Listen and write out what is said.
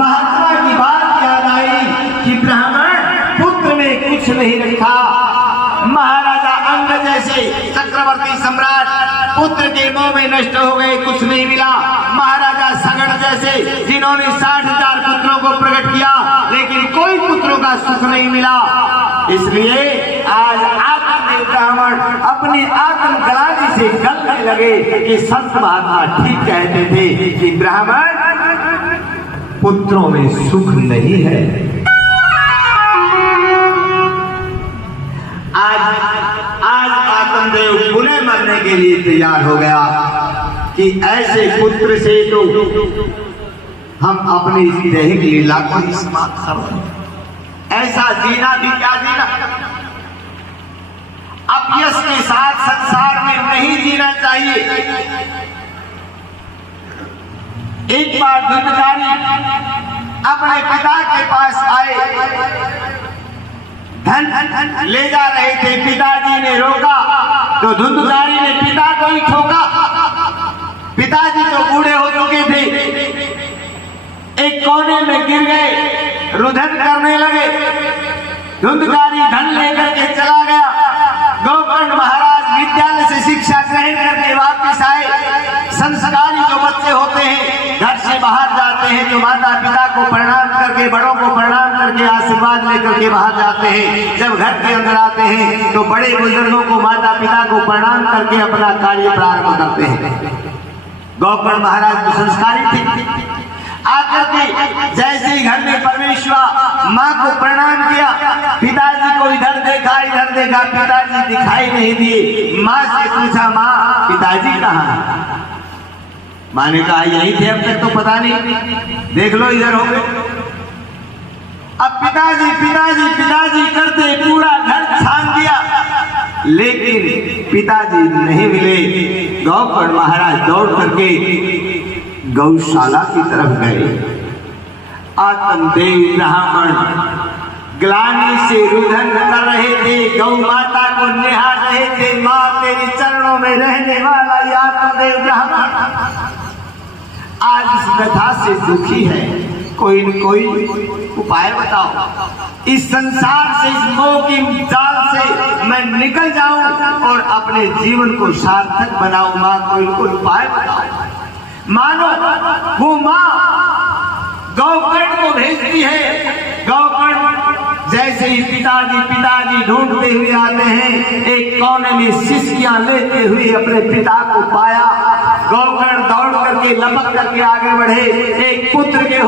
महात्मा की बात याद आई कि ब्राह्मण पुत्र में कुछ नहीं रखा। महाराजा अंग जैसे चक्रवर्ती सम्राट पुत्र के मोह में नष्ट हो गए, कुछ नहीं मिला। महाराजा सगड़ जैसे जिन्होंने 60,000 पुत्रों को प्रकट किया लेकिन कोई पुत्रों का सुख नहीं मिला। इसलिए आज आत्मदेव ब्राह्मण अपनी आत्म ग्लानि से गलने लगे कि संत महात्मा ठीक कहते थे कि ब्राह्मण पुत्रों में सुख नहीं है। आज आत्मदेव बुने मरने के लिए तैयार हो गया कि ऐसे पुत्र से तो हम अपनी इस दैहिक लीला को समाप्त कर, ऐसा जीना भी क्या जीना। अपयश के साथ संसार में नहीं जीना चाहिए। एक बार धुंधकारी अपने पिता के पास आए, धन ले जा रहे थे। पिताजी ने रोका तो धुंधकारी ने पिता को ही ठोका। पिताजी तो बूढ़े हो चुके थे, एक कोने में गिर गए, रुदन करने लगे। धुंधकारी धन लेकर के चला गया। गोकर्ण महाराज विद्यालय से शिक्षा ग्रहण करके वापस आए। संस्कारी जो बच्चे होते हैं घर से बाहर जाते हैं तो माता पिता को प्रणाम करके, बड़ों को प्रणाम करके आशीर्वाद लेकर के बाहर जाते हैं। जब घर के अंदर आते हैं तो बड़े बुजुर्गों को, माता पिता को प्रणाम करके अपना कार्य प्रारंभ करते हैं। गोकर्ण महाराज को संस्कारी थे। आकर के जैसे ही घर में प्रवेश हुआ, माँ को प्रणाम किया। पिताजी को इधर देखा, पिताजी दिखाई नहीं दिए। माँ से पूछा, माँ पिताजी कहाँ? माँ ने कहा यही थे, अब तक तो पता नहीं, देख लो इधर हो गए। अब पिताजी पिताजी पिताजी करते पूरा घर छान दिया लेकिन पिताजी नहीं मिले। गोकर्ण महाराज दौड़ करके गौशाला की तरफ गए। आत्मदेव ब्राह्मण ग्लानि से रुदन कर रहे थे, गौ माता को निहार रहे थे। माँ तेरे चरणों में रहने वाला आत्मदेव ब्राह्मण आज इस व्यथा से दुखी है। कोई न कोई उपाय बताओ, इस संसार से, इस मोह की जाल से मैं निकल जाऊं और अपने जीवन को सार्थक बनाऊं। माँ कोई उपाय बताओ। मानो वो माँ गोकर्ण को भेजती है। गोकर्ण जैसे ही पिताजी ढूंढते हुए आते हैं, एक कोने में शिष्यां लेते हुए अपने पिता को पाया। गोकर्ण दौड़ करके लपक करके आगे बढ़े। एक पुत्र के